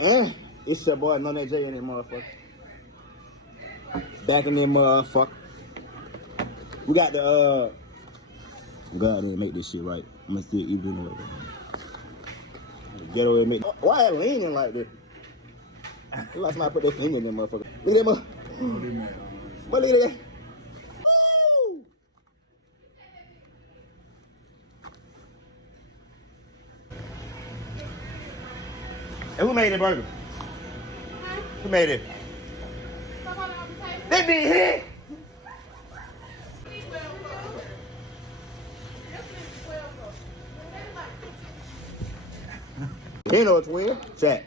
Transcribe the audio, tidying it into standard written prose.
And it's your boy, None That J in that motherfucker. Back in that motherfucker. We got the, go out there and make this shit right. I'm gonna still eat it anyway. Get over and make. Why it leaning like this? Let's not put their finger in that motherfucker. Look at that motherfucker. But look at that. Woo! Hey, who made that burger? Who made it? They be here. You know it's weird. Chat.